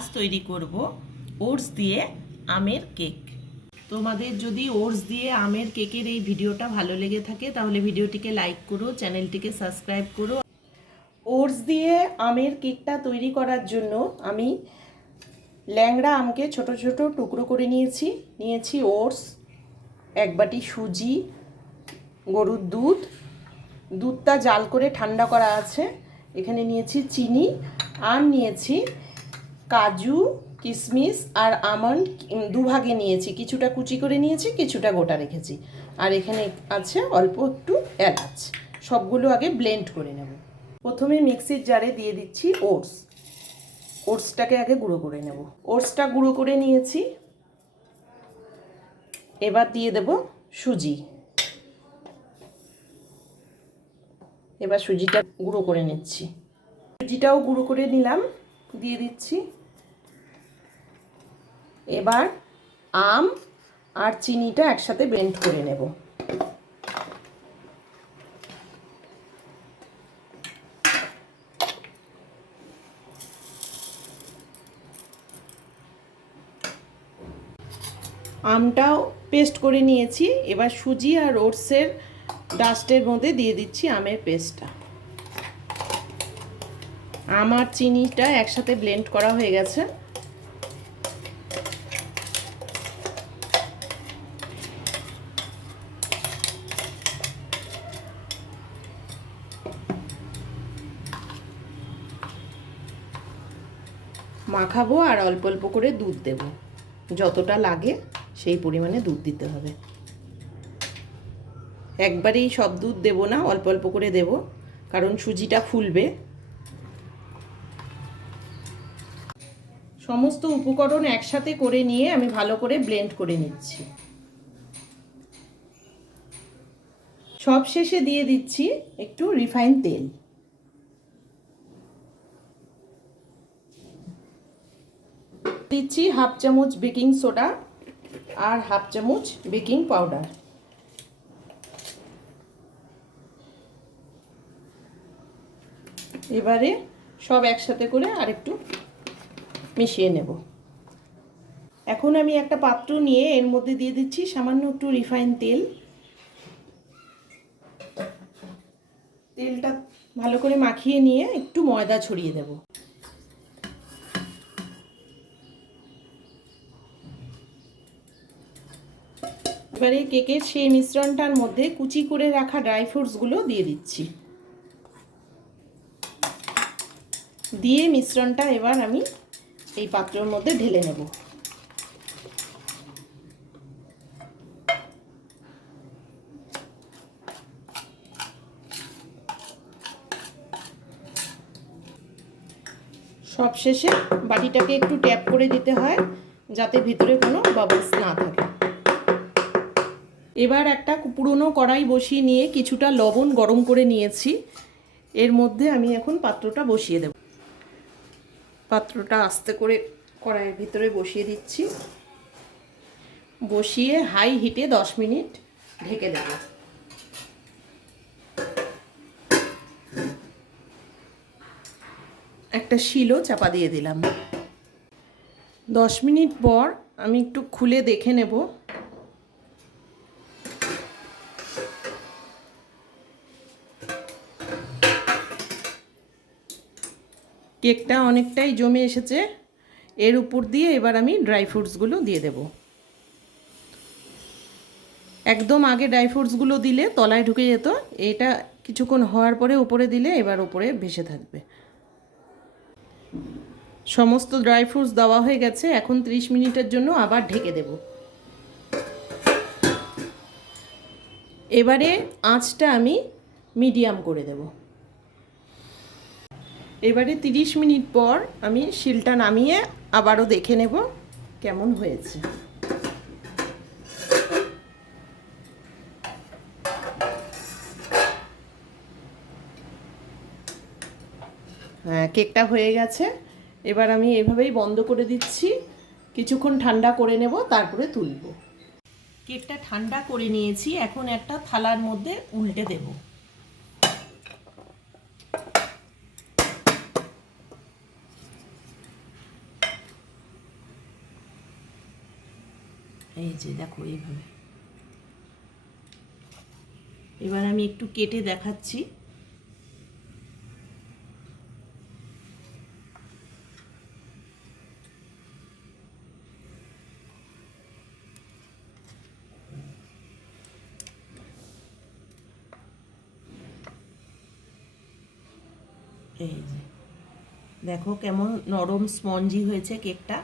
আজ তৈরি করব ওটস দিয়ে আমের কেক। তোমাদের যদি ওটস দিয়ে আমের কেকের এই ভিডিওটা ভালো লেগে থাকে তাহলে ভিডিওটিকে লাইক করো, চ্যানেলটিকে সাবস্ক্রাইব করো। ওটস দিয়ে আমের কেকটা তৈরি করার জন্য আমি ল্যাংড়া আমকে ছোট ছোট টুকরো করে নিয়েছি ওটস, এক বাটি সুজি, গরুর দুধটা জাল করে ঠান্ডা করা আছে, এখানে নিয়েছি চিনি, আর নিয়েছি কাজু, কিশমিশ আর আমন্ড দুভাগে নিয়েছি, কিছুটা কুচি করে নিয়েছি, কিছুটা গোটা রেখেছি, আর এখানে আছে অল্প একটু এলাচ। সবগুলো আগে ব্লেন্ড করে নেব। প্রথমে মিক্সির জারে দিয়ে দিচ্ছি ওটসটাকে আগে গুঁড়ো করে নেব। ওটসটা গুঁড়ো করে নিয়েছি, এবার দিয়ে দেব সুজি। এবার সুজিটা গুঁড়ো করে নিচ্ছি। সুজিটাও গুঁড়ো করে নিলাম, দিয়ে দিচ্ছি। এবার আম আর চিনিটা একসাথে ব্লেন্ড করে নেব। আমটাও পেস্ট করে নিয়েছি। এবার সুজি আর ওটসের ডাস্টের মধ্যে দিয়ে দিচ্ছি আমের পেস্টটা। আম আর চিনিটা একসাথে ব্লেন্ড করা হয়ে গেছে। মাখাবো আর অল্প অল্প করে দুধ দেব, যতটা লাগে সেই পরিমাণে দুধ দিতে হবে। একবারেই সব দুধ দেব না, অল্প অল্প করে দেব, কারণ সুজিটা ফুলবে। সমস্ত উপকরণ একসাথে করে নিয়ে আমি ভালো করে ব্লেন্ড করে নিচ্ছি। সব শেষে দিয়ে দিচ্ছি একটু রিফাইন তেল। দিচ্ছি হাফ চামচ বেকিং সোডা আর হাফ চামচ বেকিং পাউডার। এবারে সব একসাথে করে আরেকটু মিশিয়ে নেব। এখন আমি একটা পাত্র নিয়ে এর মধ্যে দিয়ে দিচ্ছি সামান্য একটু রিফাইন তেল। তেলটা ভালো করে মাখিয়ে নিয়ে একটু ময়দা ছড়িয়ে দেব। এবারে কেকের সেই মিশ্রণটার মধ্যে কুচি করে রাখা ড্রাই ফ্রুটসগুলো দিয়ে দিচ্ছি। দিয়ে মিশ্রণটা এবার আমি এই পাত্রের মধ্যে ঢেলে নেব। সব শেষে বাটিটাকে একটু ট্যাপ করে দিতে হয় যাতে ভিতরে কোনো বাবলস না থাকে। এবার একটা পুরনো কড়াই বসিয়ে নিয়ে কিছুটা লবণ গরম করে নিয়েছি, এর মধ্যে আমি এখন পাত্রটা বসিয়ে দেব। পাত্রটা আস্তে করে কড়াইয়ের ভিতরে বসিয়ে দিচ্ছি। বসিয়ে হাই হিটে 10 মিনিট ঢেকে দেব। একটা শিলও চাপা দিয়ে দিলাম। 10 মিনিট পর আমি একটু খুলে দেখে নেব। কেকটা অনেকটাই জমে এসেছে। এর উপর দিয়ে এবার আমি ড্রাই ফ্রুটসগুলো দিয়ে দেব। একদম আগে ড্রাই ফ্রুটসগুলো দিলে তলায় ঢুকে যেত, এটা কিছুক্ষণ হওয়ার পরে উপরে দিলে এবার উপরে ভেসে থাকবে। সমস্ত ড্রাই ফ্রুটস দেওয়া হয়ে গেছে। এখন 30 মিনিটের জন্য আবার ঢেকে দেব। এবারে আঁচটা আমি মিডিয়াম করে দেব। এবারে 30 মিনিট পর আমি শিলটা নামিয়ে আবারও দেখে নেব কেমন হয়েছে। হ্যাঁ, কেকটা হয়ে গেছে। এবার আমি এভাবেই বন্ধ করে দিচ্ছি, কিছুক্ষণ ঠান্ডা করে নেব, তারপরে তুলব। কেকটা ঠান্ডা করে নিয়েছি, এখন একটা থালার মধ্যে উল্টে দেব। এই যে দেখো এইভাবে। এবার আমি একটু কেটে দেখাচ্ছি। এই যে দেখো কেমন নরম স্পঞ্জি হয়েছে কেকটা।